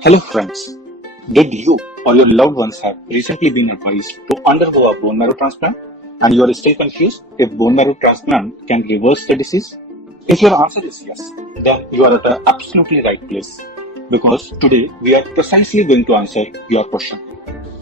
Hello friends, did you or your loved ones have recently been advised to undergo a bone marrow transplant and you are still confused if bone marrow transplant can reverse the disease? If your answer is yes, then you are at the absolutely right place because today we are precisely going to answer your question.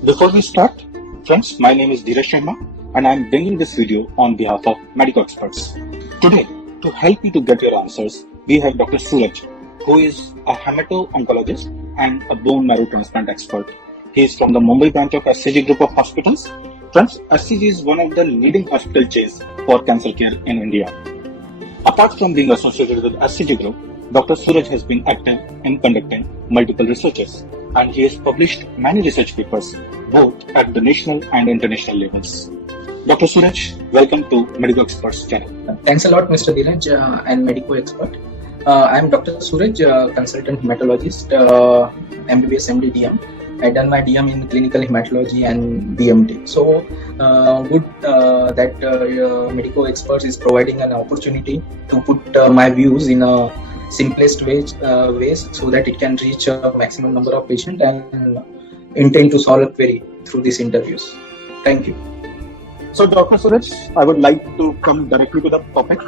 Before we start, friends, my name is Dheeraj Sharma and I am bringing this video on behalf of medical experts. Today, to help you to get your answers, we have Dr. Suraj, who is a hemato-oncologist and a bone marrow transplant expert. He is from the Mumbai branch of SCG Group of Hospitals. Friends, SCG is one of the leading hospital chains for cancer care in India. Apart from being associated with SCG Group, Dr. Suraj has been active in conducting multiple researches and he has published many research papers both at the national and international levels. Dr. Suraj, welcome to Medical Experts channel. Thanks a lot, Mr. Dheeraj and Medical Expert. I am Dr. Suraj, consultant hematologist, MBBS MD DM. I done my DM in clinical hematology and BMT. So good that Medical Experts is providing an opportunity to put my views in a simplest ways so that it can reach a maximum number of patients and intend to solve a query through these interviews. Thank you. So Dr. Suraj, I would like to come directly to the topic,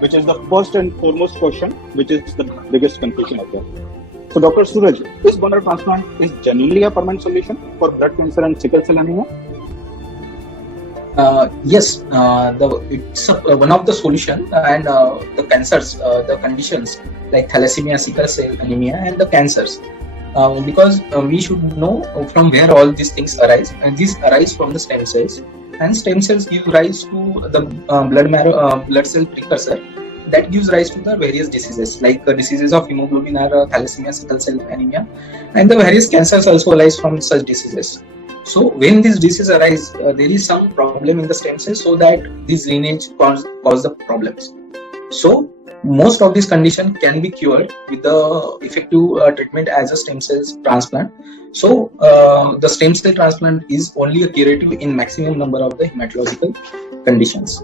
which is the first and foremost question, which is the biggest confusion out there. So Dr. Suraj, is bone marrow transplant is genuinely a permanent solution for blood cancer and sickle cell anemia? Yes, it's one of the solution and the cancers, the conditions like thalassemia, sickle cell anemia and the cancers. Because we should know from where all these things arise, and these arise from the stem cells, and stem cells give rise to the blood cell precursor that gives rise to the various diseases like diseases of hemoglobin or thalassemia, sickle cell anemia, and the various cancers also arise from such diseases. So when these diseases arise, there is some problem in the stem cells, so that these lineage cause the problems. So most of these conditions can be cured with the effective treatment as a stem cells transplant. So the stem cell transplant is only a curative in maximum number of the hematological conditions.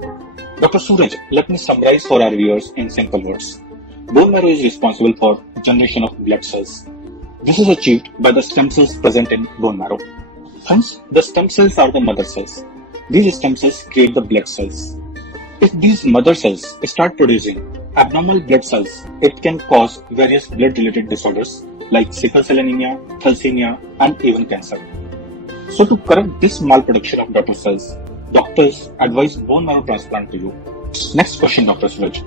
Dr. Suraj, let me summarize for our viewers in simple words. Bone marrow is responsible for generation of blood cells. This is achieved by the stem cells present in bone marrow. Hence, the stem cells are the mother cells. These stem cells create the blood cells. If these mother cells start producing abnormal blood cells, it can cause various blood-related disorders like sickle cell anemia, thalassemia, and even cancer. So to correct this malproduction of daughter cells, doctors advise bone marrow transplant to you. Next question, Dr. Suraj.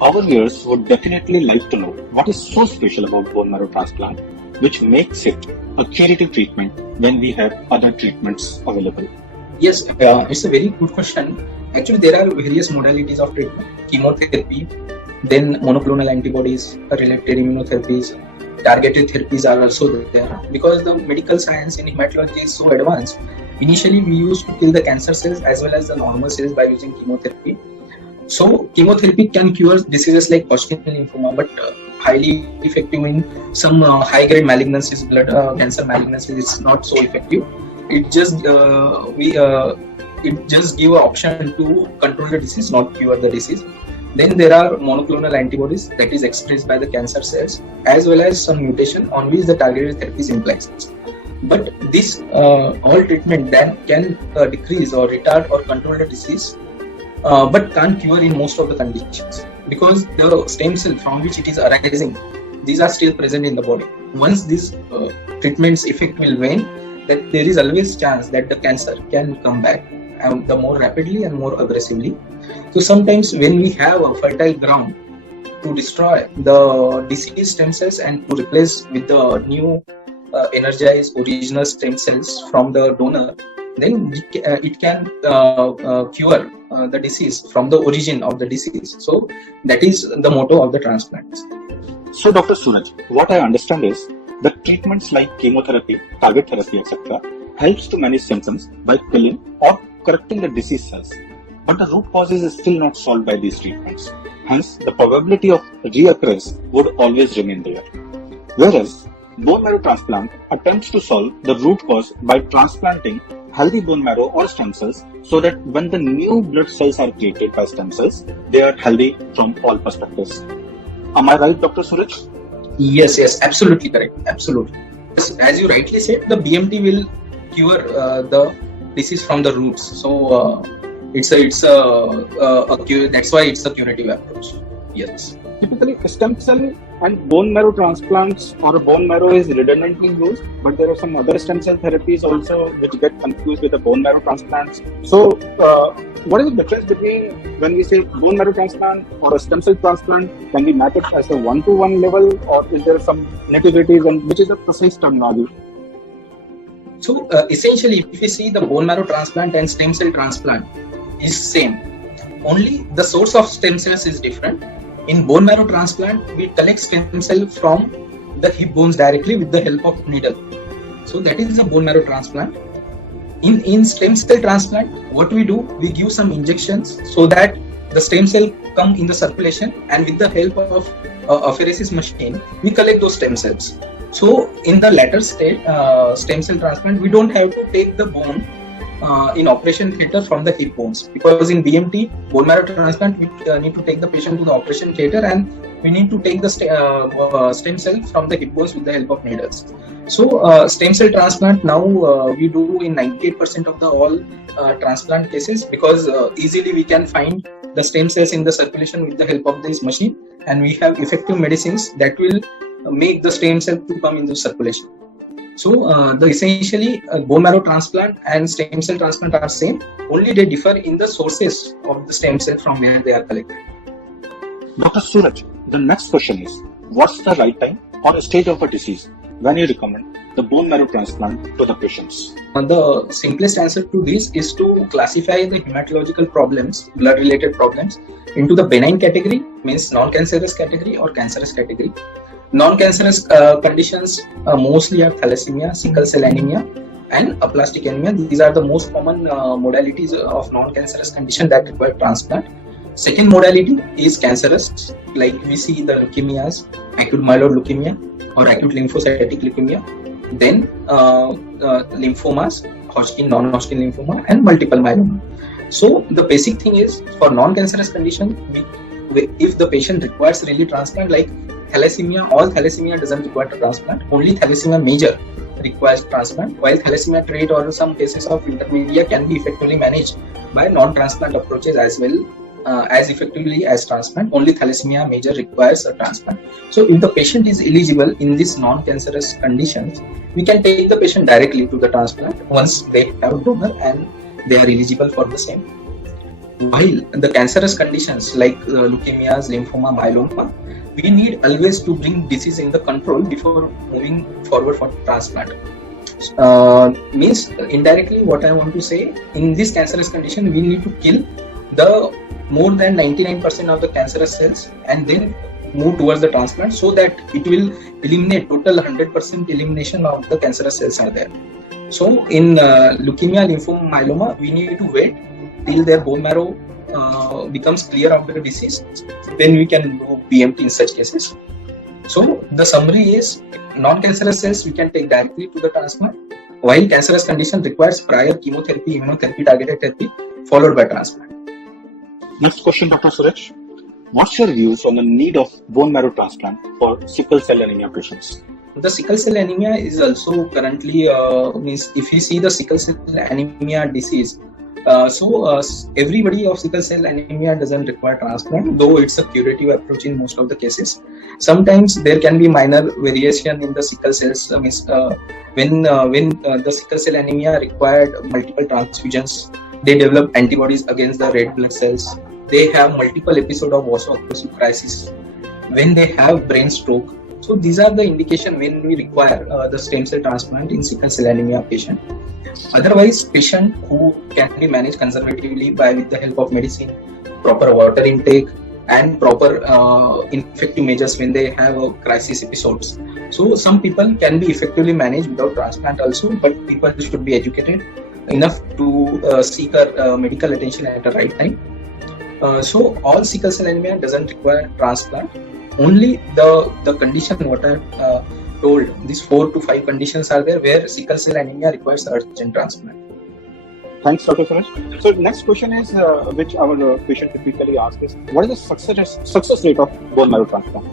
Our viewers would definitely like to know what is so special about bone marrow transplant, which makes it a curative treatment when we have other treatments available. Yes, it's a very good question. Actually, there are various modalities of treatment: chemotherapy, then monoclonal antibodies, related immunotherapies, targeted therapies are also there. Because the medical science in hematology is so advanced, initially we used to kill the cancer cells as well as the normal cells by using chemotherapy. So chemotherapy can cure diseases like Hodgkin lymphoma, but highly effective in some high-grade malignancies, blood cancer malignancies. It's not so effective. It just give an option to control the disease, not cure the disease. Then there are monoclonal antibodies that is expressed by the cancer cells, as well as some mutation on which the targeted therapy is implies. But this all treatment then can decrease or retard or control the disease, but can't cure in most of the conditions, because the stem cell from which it is arising, these are still present in the body. Once this treatment's effect will wane, that there is always chance that the cancer can come back, and the more rapidly and more aggressively. So sometimes when we have a fertile ground to destroy the diseased stem cells and to replace with the new energized original stem cells from the donor, then it can cure the disease from the origin of the disease. So that is the motto of the transplants. So Dr. Suraj, what I understand is that treatments like chemotherapy, target therapy, etc. helps to manage symptoms by killing or correcting the disease cells. But the root causes is still not solved by these treatments. Hence, the probability of reoccurrence would always remain there. Whereas, bone marrow transplant attempts to solve the root cause by transplanting healthy bone marrow or stem cells so that when the new blood cells are created by stem cells, they are healthy from all perspectives. Am I right, Dr. Suraj? Yes, absolutely correct. Absolutely. yes, as you rightly said, the BMT will cure the disease from the roots. So it's a cure. That's why it's a curative approach. Yes. Typically, stem cell and bone marrow transplants or bone marrow is redundantly used, but there are some other stem cell therapies also which get confused with the bone marrow transplants. So, what is the difference between when we say bone marrow transplant or a stem cell transplant? Can we map it as a one-to-one level, or is there some nitty-gritties, and which is the precise terminology? So essentially, if you see the bone marrow transplant and stem cell transplant is same. Only the source of stem cells is different. In bone marrow transplant, we collect stem cell from the hip bones directly with the help of needle. So that is the bone marrow transplant. In stem cell transplant, what we do, we give some injections so that the stem cell come in the circulation, and with the help of apheresis machine, we collect those stem cells. So in the latter state, stem cell transplant, we don't have to take the bone in operation theatre from the hip bones, because in BMT, bone marrow transplant, we need to take the patient to the operation theatre, and we need to take the stem cell from the hip bones with the help of needles. So stem cell transplant now we do in 98% of the all transplant cases, because easily we can find the stem cells in the circulation with the help of this machine, and we have effective medicines that will make the stem cell to come into circulation. So the essentially bone marrow transplant and stem cell transplant are same, only they differ in the sources of the stem cell from where they are collected. Dr. Suraj, the next question is, what's the right time or stage of a disease when you recommend the bone marrow transplant to the patients? The simplest answer to this is to classify the hematological problems, blood-related problems, into the benign category, means non-cancerous category, or cancerous category. Non-cancerous conditions mostly are thalassemia, sickle cell anemia, and aplastic anemia. These are the most common modalities of non-cancerous condition that require transplant. Second modality is cancerous, like we see the leukemias, acute myeloid leukemia or acute lymphocytic leukemia. Then lymphomas, Hodgkin, non-Hodgkin lymphoma, and multiple myeloma. So the basic thing is, for non-cancerous condition, if the patient requires really transplant, like thalassemia, all thalassemia doesn't require transplant. Only thalassemia major requires transplant, while thalassemia trade or some cases of intermediate can be effectively managed by non-transplant approaches as well as effectively as transplant. Only thalassemia major requires a transplant. So if the patient is eligible in these non-cancerous conditions, we can take the patient directly to the transplant once they have a donor and they are eligible for the same. While the cancerous conditions like leukemias, lymphoma, myeloma, we need always to bring disease in the control before moving forward for transplant. Means indirectly what I want to say, in this cancerous condition, we need to kill the more than 99% of the cancerous cells and then move towards the transplant, so that it will eliminate total 100% elimination of the cancerous cells are there. So in leukemia, lymphoma, myeloma, we need to wait till their bone marrow becomes clear of the disease, then we can do BMT in such cases. So the summary is, non-cancerous cells we can take directly to the transplant, while cancerous condition requires prior chemotherapy, immunotherapy, targeted therapy followed by transplant. Next question, Dr. Suraj. What's your views on the need of bone marrow transplant for sickle cell anemia patients? The sickle cell anemia is also currently, means if you see the sickle cell anemia disease, everybody of sickle cell anemia doesn't require transplant, though it's a curative approach in most of the cases. Sometimes there can be minor variation in the sickle cells. When the sickle cell anemia required multiple transfusions, they develop antibodies against the red blood cells. They have multiple episodes of vaso-occlusive crisis. When they have brain stroke, so these are the indication when we require the stem cell transplant in sickle cell anemia patient. Otherwise, patient who can be managed conservatively with the help of medicine, proper water intake, and proper infective measures when they have crisis episodes. So some people can be effectively managed without transplant also, but people should be educated enough to seek medical attention at the right time. So all sickle cell anemia doesn't require transplant. Only the condition what I told, these 4 to 5 conditions are there where sickle cell anemia requires urgent transplant. Thanks, Dr. Suraj. So next question is, which our patient typically asks is, what is the success rate of bone marrow transplant?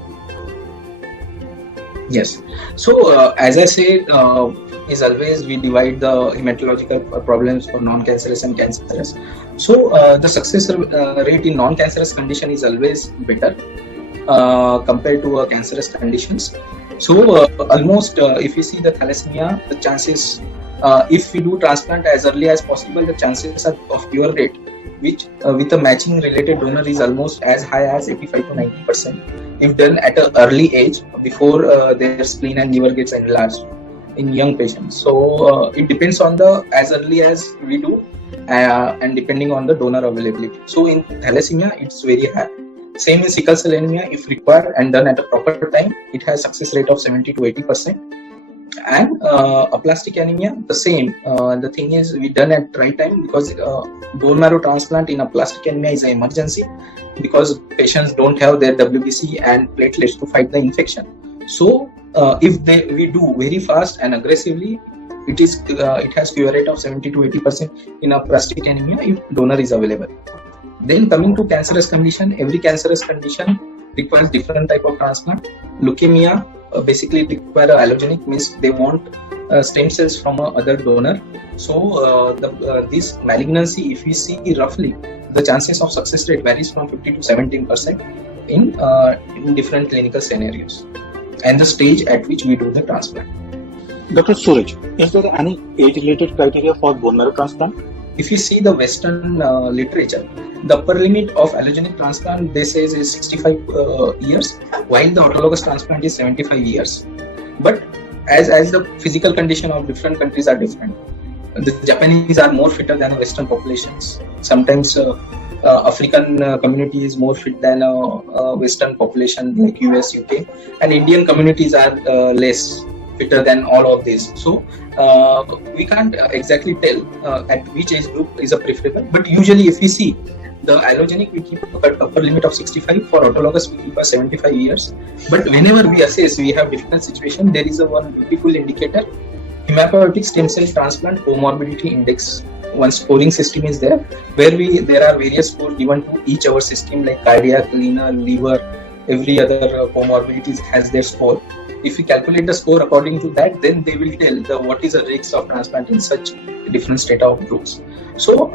Yes. So, as I said, is always we divide the hematological problems for non-cancerous and cancerous. So, the success rate in non-cancerous condition is always better compared to cancerous conditions. So, almost if you see the thalassemia, the chances, if we do transplant as early as possible, the chances of cure rate, which with a matching related donor, is almost as high as 85 to 90%. If done at an early age, before their spleen and liver gets enlarged in young patients. So it depends on the as early as we do, and depending on the donor availability. So in thalassemia, it's very high. Same in sickle cell anemia, if required and done at a proper time, it has success rate of 70 to 80%. And aplastic anemia, the same. The thing is, we done at right time, because bone marrow transplant in aplastic anemia is an emergency, because patients don't have their WBC and platelets to fight the infection. So if we do very fast and aggressively, it has cure rate of 70 to 80% in aplastic anemia if donor is available. Then coming to cancerous condition, every cancerous condition requires different type of transplant. Leukemia basically require allogenic, means they want stem cells from a other donor. So this malignancy, if we see roughly, the chances of success rate varies from 50 to 17% in different clinical scenarios, and the stage at which we do the transplant. Dr. Suraj, is there any age-related criteria for bone marrow transplant? If you see the Western literature, the upper limit of allogenic transplant, they say, is 65 years, while the autologous transplant is 75 years. But as the physical condition of different countries are different, the Japanese are more fitter than the Western populations. Sometimes African community is more fit than a Western population like US, UK, and Indian communities are less fitter than all of these. So we can't exactly tell at which age group is a preferable. But usually, if we see the allogenic, we keep a upper limit of 65. For autologous, we keep a 75 years. But whenever we assess, we have different situation. There is a one beautiful indicator: hematopoietic stem cell transplant comorbidity index. One scoring system is there, where there are various scores given to each our system, like cardiac, renal, liver, every other comorbidities has their score. If we calculate the score according to that, then they will tell what is the risk of transplant in such different state of groups. So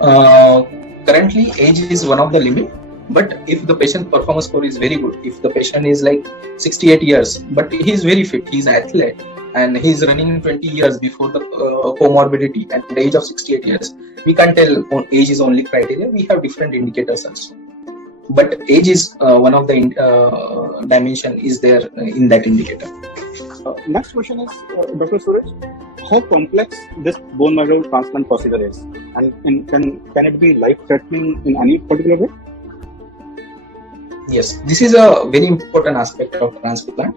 currently age is one of the limit, but if the patient performance score is very good, if the patient is like 68 years, but he is very fit, he is an athlete, and he is running 20 years before the comorbidity at the age of 68 years, we can't tell age is only criteria. We have different indicators also. But age is one of the dimension is there in that indicator. Next question is, Dr. Suraj, how complex this bone marrow transplant procedure is, and can it be life-threatening in any particular way? Yes, this is a very important aspect of transplant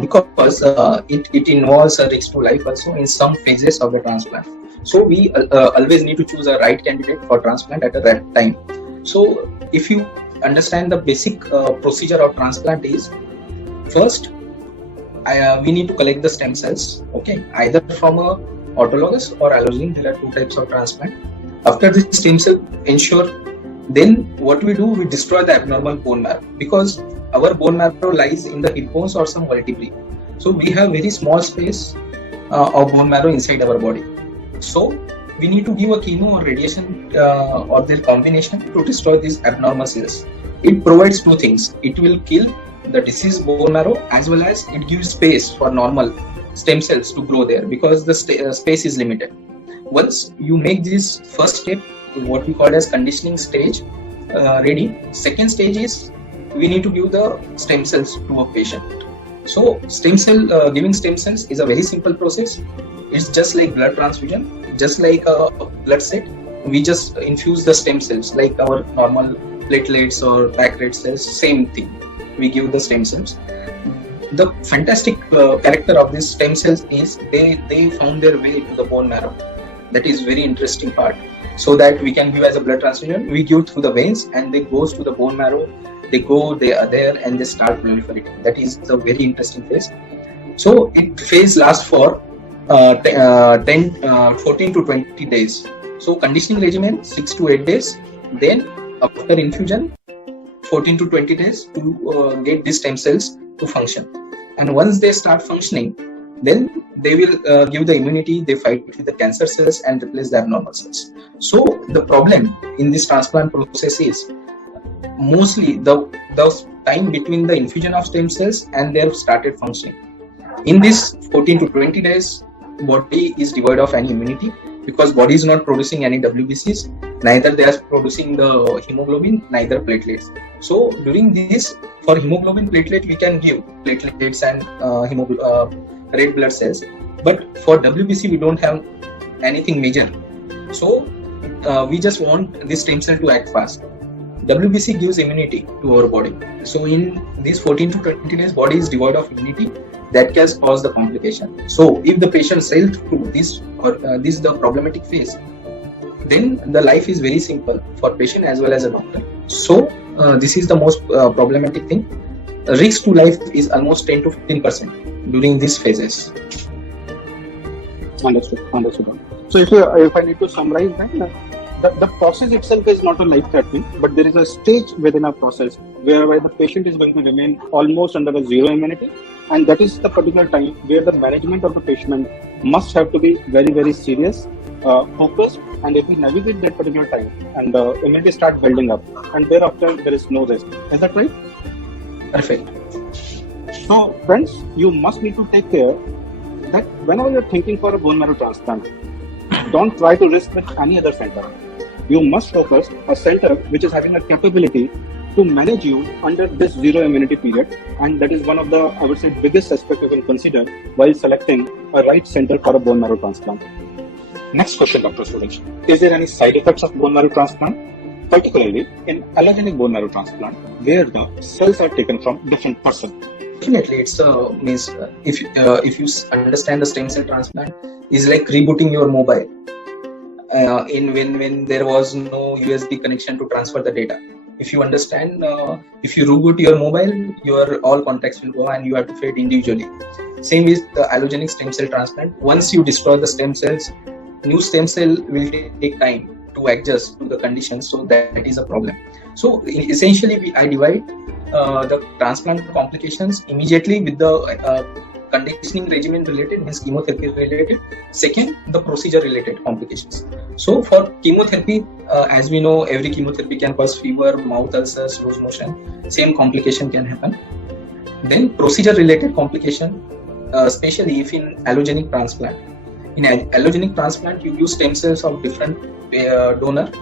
because it involves a risk to life also in some phases of the transplant. So we always need to choose a right candidate for transplant at the right time. So if you understand the basic procedure of transplant is, first we need to collect the stem cells, okay, either from a autologous or allogenic. There are two types of transplant. After the stem cell ensure, then what we do, we destroy the abnormal bone marrow, because our bone marrow lies in the hip bones or some vertebrae. So we have very small space of bone marrow inside our body. So we need to give a chemo or radiation or their combination to destroy these abnormal cells. It provides two things: it will kill the diseased bone marrow, as well as it gives space for normal stem cells to grow there, because the space is limited. Once you make this first step, what we call as conditioning stage, ready, second stage is we need to give the stem cells to a patient. So stem cell giving stem cells is a very simple process. It's just like blood transfusion, just like a blood set. We just infuse the stem cells like our normal platelets or packed red cells, same thing. We give the stem cells. The fantastic character of these stem cells is they found their way to the bone marrow. That is very interesting part. So that we can give as a blood transfusion, we give through the veins and they goes to the bone marrow. They are there and they start proliferating. That is the very interesting phase. So it phase lasts for 14 to 20 days. So conditioning regimen 6 to 8 days. Then after infusion 14 to 20 days to get these stem cells to function. and once they start functioning, then they will give the immunity, they fight with the cancer cells and replace the abnormal cells. So the problem in this transplant process is mostly the time between the infusion of stem cells and they have started functioning. In this 14 to 20 days, body is devoid of any immunity because body is not producing any WBCs, neither they are producing the hemoglobin, neither platelets. So during this, for hemoglobin platelet, we can give platelets and red blood cells, but for WBC we don't have anything major. So we just want this stem cell to act fast. WBC gives immunity to our body. So in these 14 to 20 days, body is devoid of immunity that can cause the complication. So if the patient sailed through this or this is the problematic phase, then the life is very simple for patient as well as a doctor. So this is the most problematic thing. Risk to life is almost 10 to 15% during these phases. Understood. So if I need to summarize that, the process itself is not a life-threatening, but there is a stage within a process whereby the patient is going to remain almost under a zero immunity, and that is the particular time where the management of the patient must have to be very, very serious, focused, and if we navigate that particular time and the immunity start building up, and thereafter there is no risk. Is that right? Perfect. So friends, you must need to take care that whenever you're thinking for a bone marrow transplant, don't try to risk with any other center. You must focus a center which is having a capability to manage you under this zero immunity period, and that is one of the, I would say, biggest aspect you can consider while selecting a right center for a bone marrow transplant. Next question, Dr. Suraj. Is there any side effects of bone marrow transplant, particularly in allogenic bone marrow transplant, where the cells are taken from different person? Definitely, it's means if you understand the stem cell transplant is like rebooting your mobile. When there was no USB connection to transfer the data. If you understand, if you reboot your mobile, your all contacts will go and you have to fade individually. Same is the allogenic stem cell transplant. Once you destroy the stem cells, new stem cell will take time to adjust to the conditions. So that is a problem. So essentially, I divide the transplant complications immediately with the conditioning regimen related, means chemotherapy related. Second, the procedure related complications. So for chemotherapy, as we know, every chemotherapy can cause fever, mouth ulcers, loose motion. Same complication can happen. Then procedure related complication, especially if in allogenic transplant. In allogenic transplant, you use stem cells of different donor,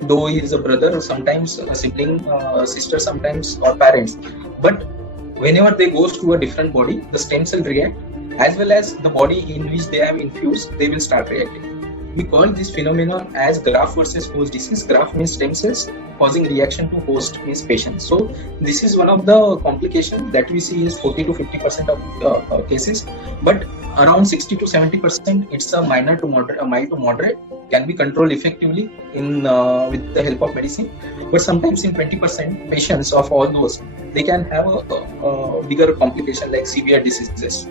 though he is a brother, or sometimes a sibling, sister, sometimes or parents. But whenever they go to a different body, the stem cell react, as well as the body in which they have infused, they will start reacting. We call this phenomenon as graft versus host disease. Graft means stem cells causing reaction to host means patient. So this is one of the complications that we see is 40 to 50% of cases, but around 60 to 70% it's a mild to moderate, can be controlled effectively in with the help of medicine. But sometimes in 20% patients of all those, they can have a bigger complication like severe diseases.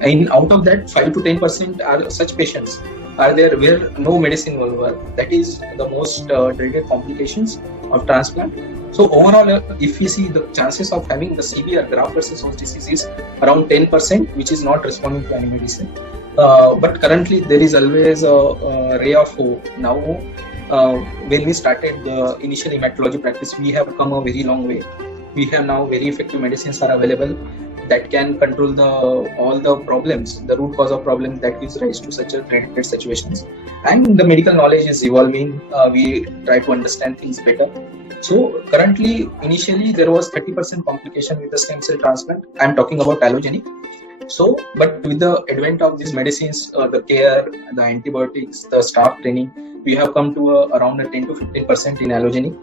And out of that, 5 to 10% are such patients are there where no medicine will work. That is the most dreaded complications of transplant. So overall, if we see the chances of having the severe graft versus host disease is around 10%, which is not responding to any medicine. But currently there is always a ray of hope. Now, when we started the initial hematology practice, we have come a very long way. We have now very effective medicines are available that can control all the problems, the root cause of problems that gives rise to such a dreaded situations. And the medical knowledge is evolving. We try to understand things better. So currently, initially there was 30% complication with the stem cell transplant. I'm talking about allogenic. So, but with the advent of these medicines, the care, the antibiotics, the staff training, we have come to around a 10 to 15% in allogenic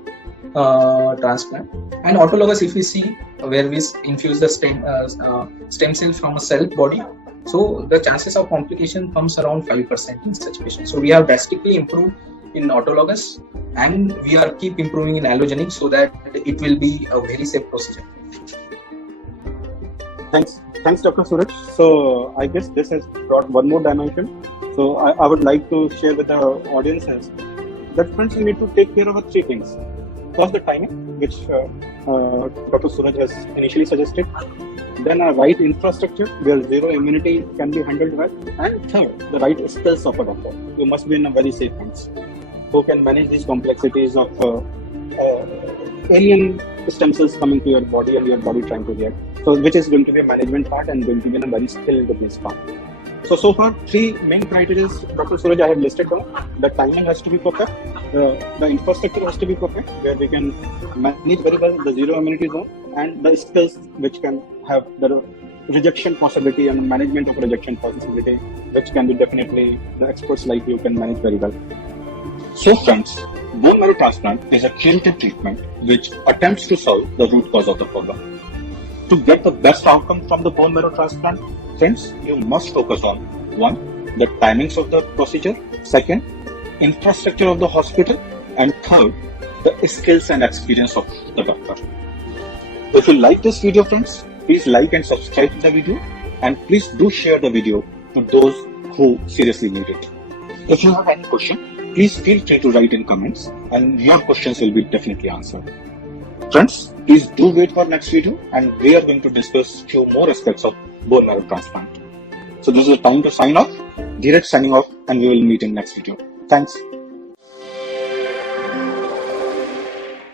transplant. And autologous, if we see where we infuse the stem cell from a cell body, so the chances of complication comes around 5% in such patients. So we have drastically improved in autologous, and we are keep improving in allogenic so that it will be a very safe procedure. Thanks, Dr. Suraj. So I guess this has brought one more dimension. So I would like to share with the audiences that friends, you need to take care of three things. First, the timing, which Dr. Suraj has initially suggested. then a right infrastructure where zero immunity can be handled well, and third, the right skills of a doctor. You must be in a very safe hands who can manage these complexities of alien stem cells coming to your body and your body trying to react. So, which is going to be a management part and going to be a very skilled business part. So far, three main criteria, Dr. Suraj, I have listed down. The timing has to be perfect, the infrastructure has to be perfect, where we can manage very well the zero immunity zone, and the skills which can have the rejection possibility and management of rejection possibility, which can be definitely the experts like you can manage very well. So friends, bone marrow transplant is a curative treatment which attempts to solve the root cause of the problem. To get the best outcome from the bone marrow transplant, friends, you must focus on 1. The timings of the procedure, 2. Infrastructure of the hospital, and 3. The skills and experience of the doctor. If you like this video, friends, please like and subscribe to the video, and please do share the video to those who seriously need it. If you have any question, please feel free to write in comments, and your questions will be definitely answered. Friends, please do wait for next video, and we are going to discuss few more aspects of bone marrow transplant. So this is the time to sign off. Dheeraj signing off, and we will meet in next video. Thanks.